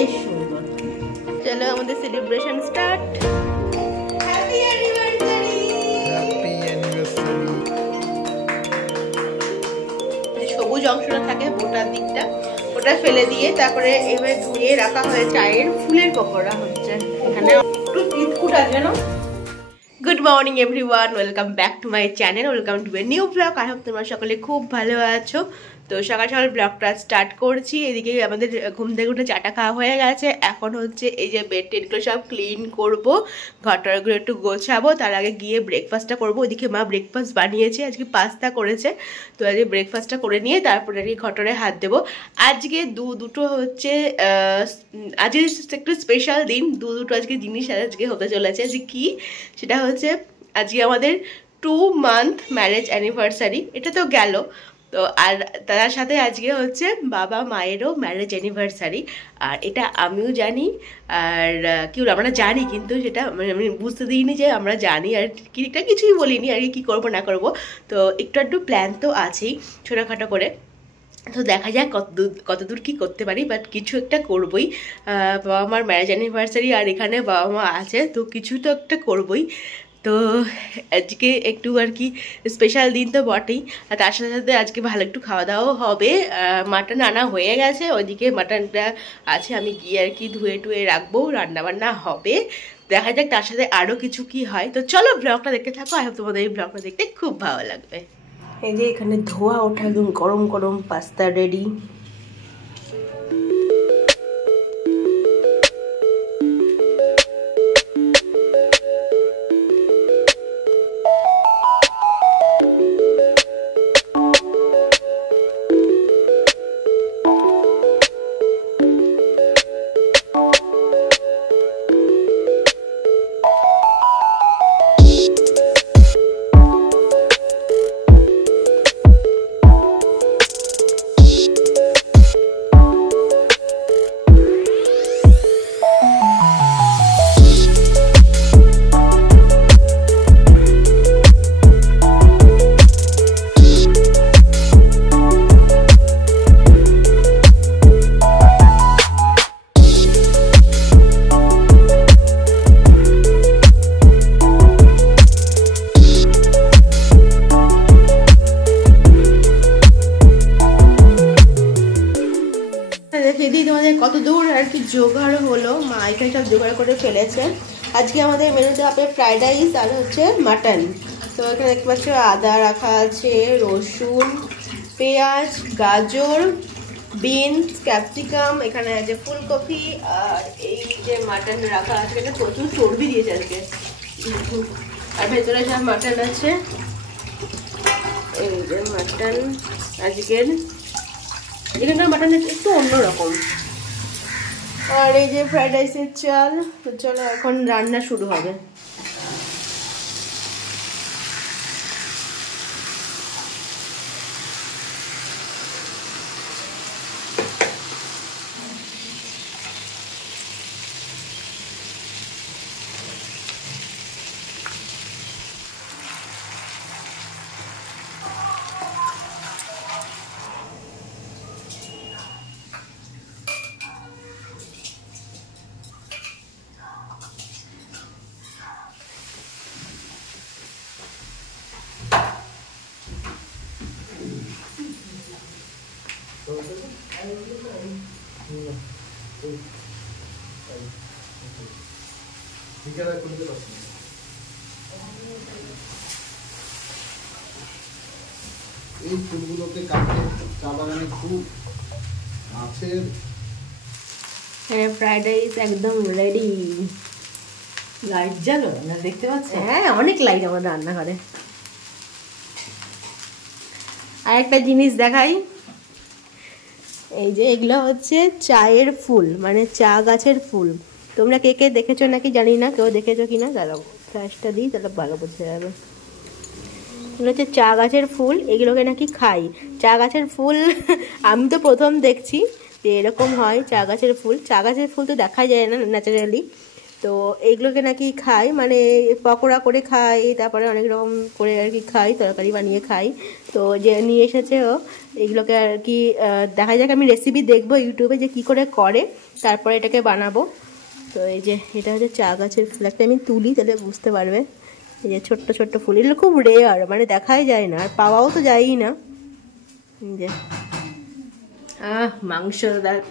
বেশ সুন্দর। চলো আমাদের celebration start. Happy anniversary. Happy anniversary. সবুজ অংশটা থাকে বোটার দিকটা, ওটা ফেলে দিয়ে তারপরে এবার ধুয়ে রাখা হয়ে চায়ের ফুলের পকোড়া হচ্ছে। এখানে একটু বিস্কুট আছে জানো। Good morning everyone, welcome back to my channel, welcome to a new blog. I hope তোমরা সকলে খুব ভালো আছো। তো সকাল সকাল ব্লগটা স্টার্ট করছি। এদিকে আমাদের ঘুম থেকে উঠে চাটা খাওয়া হয়ে গেছে। এখন হচ্ছে এই যে বেড টেডগুলো সব ক্লিন করব, ঘরটারগুলো একটু গোছাবো, তার আগে গিয়ে ব্রেকফাস্টটা করবো। ওইদিকে মা ব্রেকফাস্ট বানিয়েছে, আজকে পাস্তা করেছে। তো আজকে ব্রেকফাস্টটা করে নিয়ে তারপরে আর কি ঘটরে হাত দেবো। আজকে দুটো হচ্ছে আজকে একটু স্পেশাল দিন, দুটো আজকে জিনিস আজকে হতে চলেছে। আজকে কি সেটা হচ্ছে আজকে আমাদের 2 মান্থ ম্যারেজ অ্যানিভার্সারি। এটা তো গেল, তো আর তার সাথে আজকে হচ্ছে বাবা মায়েরও ম্যারেজ অ্যানিভার্সারি। আর এটা আমিও জানি, আর কি আমরা জানি, কিন্তু সেটা আমি বুঝতে দিইনি যে আমরা জানি, আর এটা কিছুই বলিনি আর কি করবো না করবো। তো একটু প্ল্যান তো আছেই ছোটোখাটো করে। তো দেখা যাক কতদূর কী করতে পারি, বাট কিছু একটা করবই। বাবা মার ম্যারেজ অ্যানিভার্সারি আর এখানে বাবা মা আছে, তো কিছু তো একটা করবই। তো আজকে একটু আর কি স্পেশাল দিন তো বটেই, আর তার সাথে সাথে আজকে ভালো একটু খাওয়া দাওয়াও হবে। মাটন আনা হয়ে গেছে, ওইদিকে মাটনটা আছে, আমি গিয়ে আর কি ধুয়ে টুয়ে রাখবো, রান্নাবান্না হবে। দেখা যাক তার সাথে আরও কিছু কি হয়। তো চলো ব্লগটা দেখতে থাকো, আই হোপ তোমাদের এই ব্লগটা দেখতে খুব ভালো লাগবে। এই যে এখানে ধোয়া ওঠা একদম গরম গরম পাস্তা রেডি। তোমাদের কত দূর আর কি জোগাড় হলো, মা এখানে সব জোগাড় করে ফেলেছে। আজকে আমাদের মেনুতে হবে ফ্রাইড রাইস আর হচ্ছে মাটন। তো এখানে দেখতে পাচ্ছ আদা রাখা আছে, রসুন, পেঁয়াজ, গাজর, বিনস, ক্যাপসিকাম, এখানে আছে ফুলকপি, আর এই যে মাটন রাখা আছে। এটা প্রচুর চর্বি দিয়েছে আজকে, আর ভেতরে সব মাটন আছে। এই যে মাটন আজকের, এখানকার মাটন একটু অন্যরকম। আর এই যে ফ্রাইড রাইসের চাল। তো চলো এখন রান্না শুরু হবে। এই ফুলগুলোকে কাটে চা বাগানে খুব মাছের। হ্যাঁ, ফ্রাইড রাইস একদম রেডি। লাইট জ্বালো না, দেখতে পাচ্ছ? হ্যাঁ, অনেক লাইট আমাদের রান্নাঘরে। আর একটা জিনিস দেখাই, এই যে এগুলো হচ্ছে চায়ের ফুল, মানে চা গাছের ফুল। তোমরা কে কে দেখেছো নাকি জানি না, কেউ দেখেছো কিনা দাঁড়াও ফ্ল্যাশটা দিই, তাহলে ভালো বোঝা যাবে। এগুলো হচ্ছে চা গাছের ফুল, এগুলোকে নাকি খাই। চা গাছের ফুল আমি তো প্রথম দেখছি যে এরকম হয় চা গাছের ফুল। চা গাছের ফুল তো দেখা যায় না ন্যাচারালি, তো এইগুলোকে নাকি খাই, মানে পকোড়া করে খাই, তারপরে অনেক রকম করে আর কি খাই, তরকারি বানিয়ে খাই। তো যে নিয়ে এসেছে ও এইগুলোকে আর কি দেখা যাক, আমি রেসিপি দেখবো ইউটিউবে যে কি করে তারপরে এটাকে বানাবো। তো এই যে এটা হচ্ছে চা গাছের ফুল, একটা আমি তুলি তাহলে বুঝতে পারবে। এই যে ছোট্ট ছোট্ট ফুল, এগুলো খুব রেয়ার, মানে দেখাই যায় না, আর পাওয়াও তো যায়ই না। এই যে মাংস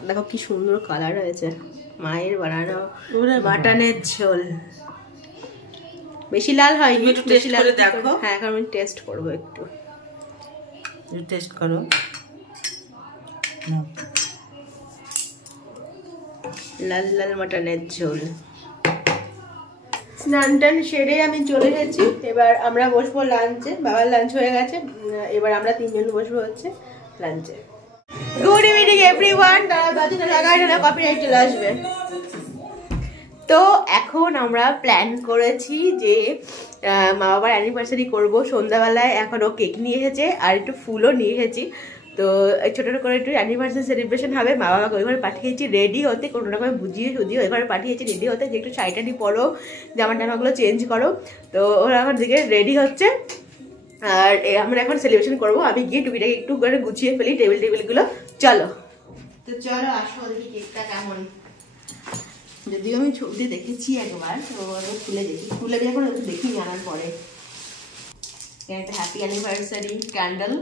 দেখো কি সুন্দর কালার হয়েছে, মায়ের বানানো মাটনের ঝোল। বেশি লাল হয়নি, একটু বেশি লাল দেখো। হ্যাঁ এখন আমি টেস্ট করবো, একটু টেস্ট করো। লাল লাল মাটনের ঝোল। স্নান টান সেরে আমি চলে এসেছি, এবার আমরা বসবো লাঞ্চে। বাবার লাঞ্চ হয়ে গেছে, এবার আমরা তিনজন বসবো হচ্ছে লাঞ্চে। Good evening everyone. বাজে লাগাই না, কপিরাইট চলে আসবে। তো এখন আমরা প্ল্যান করেছি যে মা বাবার অ্যানিভার্সারি করবো সন্ধ্যাবেলায়। এখনও কেক নিয়ে এসেছে আর একটু ফুলও নিয়ে এসেছি। তো ছোটো করে একটু অ্যানিভার্সারি সেলিব্রেশন হবে। মা বাবাকে ওই ঘরে পাঠিয়েছি রেডি হতে, কোনো রকম বুঝিয়ে ওই ঘরে পাঠিয়েছি রেডি হতে, যে একটু শাড়ি পরো, জামা টামাগুলো চেঞ্জ করো। তো ওরা এখন দিকে রেডি হচ্ছে, আর আমরা এখন সেলিব্রেশন করবো। আমি গিয়ে টুপিটাকে একটু করে গুছিয়ে ফেলি, টেবিলগুলো। চলো তো চলো, আসো দেখি কেকটা কেমন। যদিও আমি ছবিতে দেখেছি একবার, তো আমি খুলে দেখি, খুলে দিয়ে এখন একটু দেখি জানার পরে। একটা happy anniversary candle,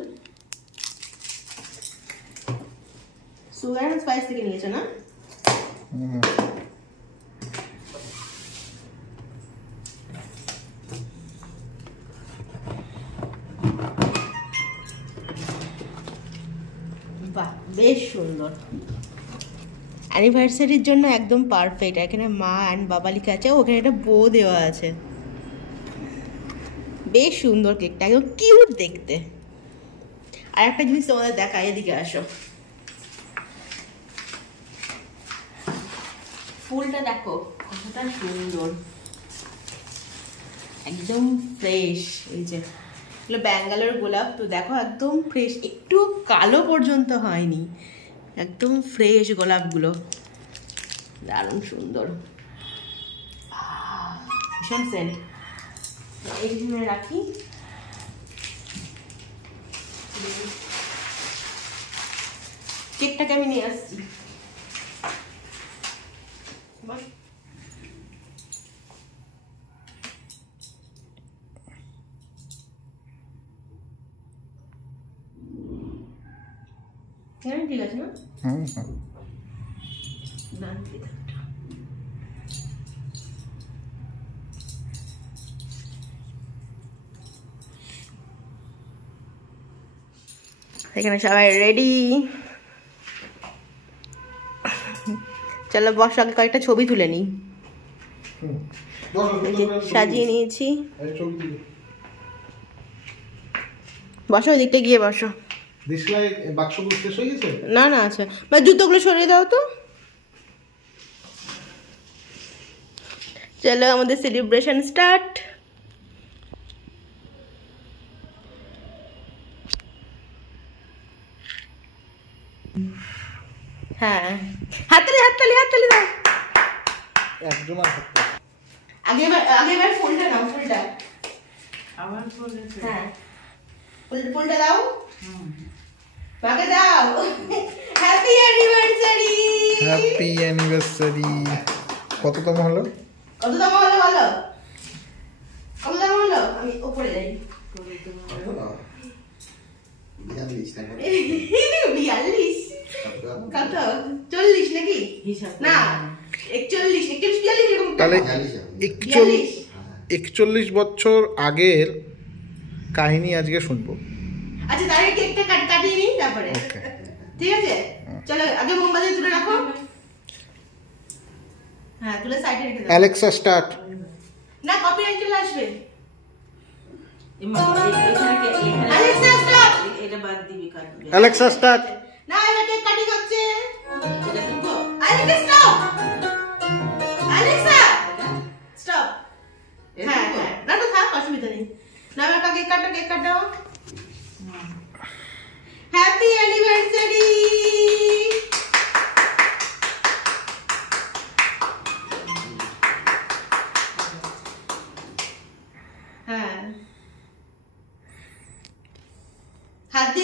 sugar and spice থেকে নিয়েছো না? বাহ, বেশ সুন্দর। অ্যানিভার্সারির জন্য একদম পারফেক্ট। এখানে মা অ্যান্ড বাবা লেখা আছে, ওখানে একটা বো দেওয়া আছে। বেশ সুন্দর কেকটা, একদম কিউট দেখতে। আর একটা জিনিস তোমাদের দেখা, এদিকে আসো, ফুলটা দেখো কতটা সুন্দর, একদম ফ্রেশ। এই যে এগুলো ব্যাঙ্গালোর গোলাপ, তো দেখো একদম ফ্রেশ, একটু কালো পর্যন্ত হয়নি, একদম ফ্রেশ গোলাপগুলো, দারুণ সুন্দর, ভীষণ সেন্ট। এইখানে রাখি। কেকটাকে আমি নিয়ে আসছি। ঠিক আছে না? এখানে সবাই রেডি। চলো বস, আগে কয়েকটা ছবি তুলে নিই। সাজিয়ে নিয়েছি, বসো ওই দিকটা গিয়ে বসো। না না আছে, জুতোগুলো সরিয়ে দাও তো। চলো আমাদের সেলিব্রেশন স্টার্ট। হ্যাঁ, হাততালি দাও। একজন আগেবার ফুলটা নাও, ফুলটা আমার ফুল। হ্যাঁ, ফুলটা দাও, মাকে দাও। Happy anniversary. Happy anniversary. কততম হলো বলো, কততম হলো? আমি উপরে যাই। 42 কত? 40 নাকি? না 41, 42 এরকম। তাহলে 41 বছর আগের কাহিনী আজকে শুনবো। আচ্ছা তাহলে কেকটা কাটিয়ে নিই তারপরে, ঠিক আছে? চলো আগে মোমবাতি তুলে রাখো। হ্যাঁ, তুলে সাইডে রেখে দাও। Alexa start. না, কপিরাইট চলে আসবে। Alexa stop. এটা বাদ দিবি, কাটবি। Alexa start. না, এটা কেক কাটিং হচ্ছে। Alexa stop. Alexa stop. হ্যাঁ, না তো থাক, অসুবিধা নেই। না, আমার কেক কাটো। Happy anniversary.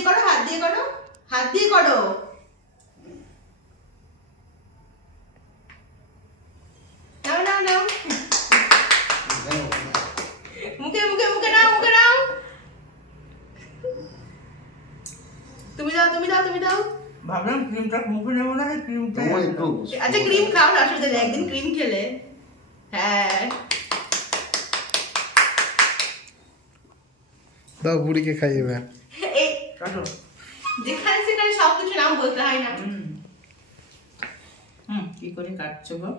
করো, হাত দিয়ে করো, হাত দিয়ে করো। নাও নাও নাও, মুখে মুখে মুখে নাও, মুখে নাও। তুমি দাও, তুমি দাও, তুমি দাও। ভাবলাম ক্রিমটা মুখে নেবো না, ক্রিমটা আচ্ছা ক্রিম খাও না, অসুবিধা নেই, একদিন ক্রিম খেলে। হ্যাঁ দাও বুড়িকে খাইয়ে। যেখানে সেখানে সবকিছু নাম বলতে হয় না। কি করে কাটছো গো?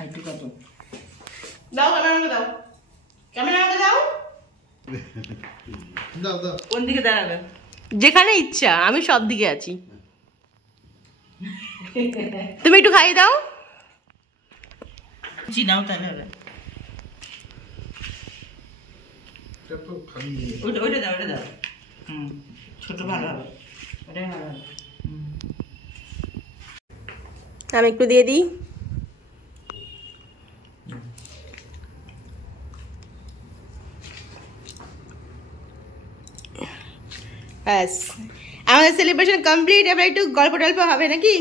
আইটু কাটো। দাও ক্যামেরাকে দাও, ক্যামেরাকে দাও। দাও দাও। কোন দিকে দাঁড়াবে? যেখানে ইচ্ছা, আমি সব দিকে আছি। তুমি একটু খাইয়ে দাও। চিনাও তাহলে হবে। ওইটা দাও, ওইটা দাও। ছোট ভালো হবে, ওটাই ভালো হবে। আমি একটু দিয়ে দিই। ব্যাস আমাদের সেলিব্রেশন কমপ্লিট। এবার একটু গল্প টল্প হবে নাকি?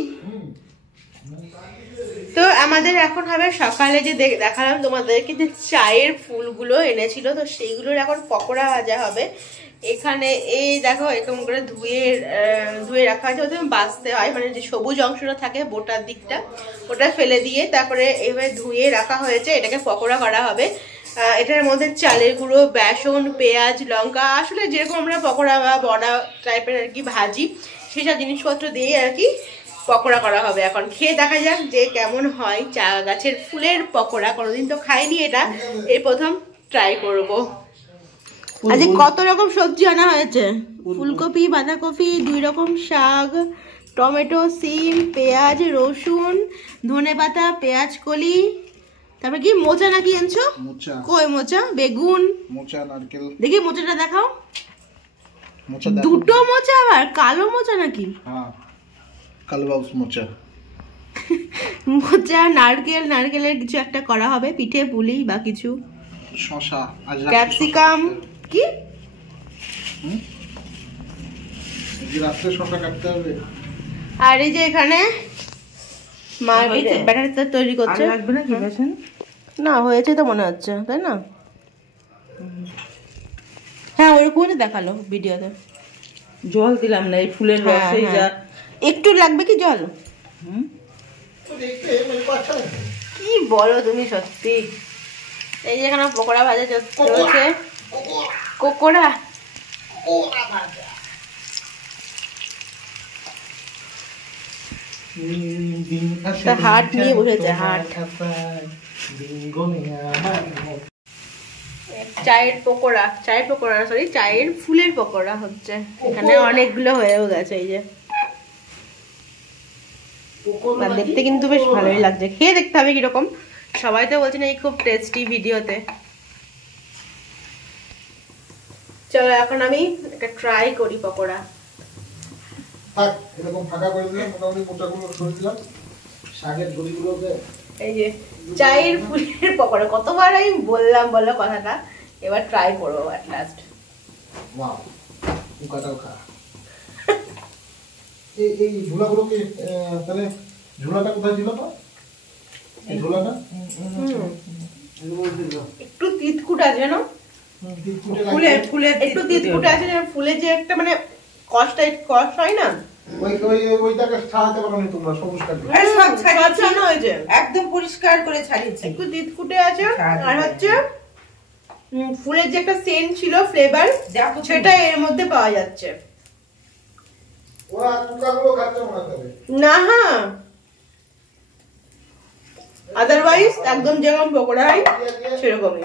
তো আমাদের এখন হবে সকালে যে দেখালাম তোমাদেরকে যে চায়ের ফুলগুলো এনেছিল, তো সেইগুলোর এখন পকোড়া ভাজা হবে। এখানে এই দেখো এরকম করে ধুয়ে রাখা আছে, ওদের বাছতে হয়, মানে যে সবুজ অংশটা থাকে বোটার দিকটা ওটা ফেলে দিয়ে তারপরে এইভাবে ধুয়ে রাখা হয়েছে। এটাকে পকোড়া করা হবে। এটার মধ্যে চালের গুঁড়ো, বেসন, পেঁয়াজ, লঙ্কা, আসলে যেরকম আমরা পকোড়া বা বড়া টাইপের আর কি ভাজি সেসব জিনিসপত্র দিয়ে আর কি পকোড়া করা হবে। এখন খেয়ে দেখা যাক যে কেমন হয় চা গাছের ফুলের পকোড়া। কোনোদিন তো খাইনি এটা, এই প্রথম ট্রাই করবো। আজ কত রকম সবজি আনা হয়েছে, ফুলকপি, বাঁধাকপি, 2 রকম শাক, টমেটো, সিম, পেঁয়াজ, রসুন, ধনেপাতা, পেঁয়াজ কলি, তারপরে কি মোচা নাকি আনছো? মোচা। কই মোচা? বেগুন, মোচা, নারকেল। দেখি মোচাটা দেখাও। মোচা দুটো মোচা, আবার কালো মোচা নাকি? হ্যাঁ, কালবাউস মোচা। মোচা, নারকেলের কিছু একটা করা হবে, পিঠে পুলি বা কিছু, শসা, ক্যাপসিকাম। কি রাত্রে শসা কাটতে হবে। আর এই যে এখানে মা ব্যাটারিটা তৈরি করছে। লাগবে না কি বেসন? না হয়েছে তো মনে হচ্ছে, তাই না? হ্যাঁ ওরকম দেখালো ভিডিওতে। জল দিলাম না, এই ফুলের রসে যা একটু লাগবে কি জল? কি বলো তুমি সত্যি। এই যে এখানে পকোড়া ভাজা চলছে, কোকোড়া হাট নিয়ে বসেছে, হাট। চায়ের পকোড়া, সরি চায়ের ফুলের পকোড়া হচ্ছে এখানে। অনেকগুলো হয়েও গেছে। এই যে দেখতে কিন্তু বেশ ভালোই লাগছে, খেয়ে দেখতে হবে কিরকম। সবাই তো বলছে না এই খুব টেস্টি ভিডিওতে। চলো এখন আমি একটা ট্রাই করি পকোড়া। এরকম ফাঁকা করে দিলাম, মোটামুটি মোটাগুলো সরে দিলাম, শাকের ঝুড়িগুলোকে। এই যে চায়ের ফুলের পকোড়া, কতবার আমি বললাম বলো কথাটা, এবার ট্রাই করবো at last। ওয়াও, উকাটাও খা। এই ঝোলাগুলোকে তাহলে ঝোলাটা কোথায় ছিল তো? এই ঝোলাটা একটু তিতকুট আছে না? ফুলের একটু তিতকুট আছে, ফুলে যে একটা মানে কষ্ট হয় না, ওইটাকে ছাড়াতে পারো না তোমরা, সবুজ কাটবে। একদম পরিষ্কার করে ছাড়িয়েছি। একটু তিতকুটে আছে, আর হচ্ছে ফুলের যে একটা সেন্ট ছিল, ফ্লেভার, সেটা এর মধ্যে পাওয়া যাচ্ছে। ওরা কুকাগুলো খাচ্ছে মনে করে না, হ্যাঁ আদারওয়াইজ একদম যেরকম পকোড়া হয় সেরকমই।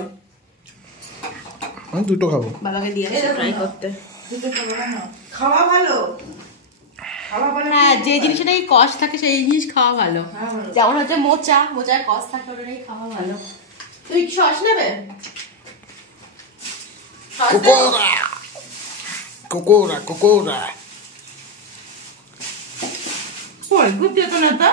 আমি দুটো খাবো। বাবাকে দিয়ে ট্রাই করতে। খাওয়া ভালো, হ্যাঁ যে জিনিসটাই কষ থাকে সেই জিনিস খাওয়া ভালো। যেমন হচ্ছে মোচার কষ থাকে, ওটাই খাওয়া ভালো। তুই কি সস নেবে? কোকোরা খুব যেত না তো।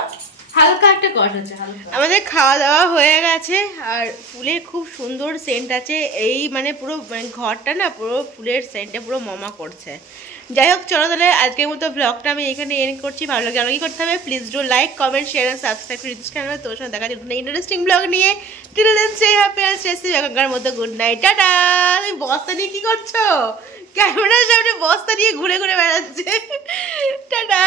হালকা একটা কষ আছে, হালকা। আমাদের খাওয়া দাওয়া হয়ে গেছে আর ফুলের খুব সুন্দর সেন্ট আছে, এই মানে পুরো মানে ঘরটা না পুরো ফুলের সেন্টে পুরো মমা করছে। যাই হোক চলো তাহলে আজকের মতো ব্লগটা আমি এখানে এন্ড করছি। ভালো লাগে আমাকে করতে হবে, please do like comment share and subscribe to Ritu's channel. তোর সঙ্গে দেখা যাচ্ছে ইন্টারেস্টিং ব্লগ নিয়ে। Till then stay happy and stay safe. এখনকার মতো গুড নাইট, টাটা। তুমি বস্তা নিয়ে কি করছো? ক্যামেরার সামনে বস্তা নিয়ে ঘুরে ঘুরে বেড়াচ্ছে। টাটা।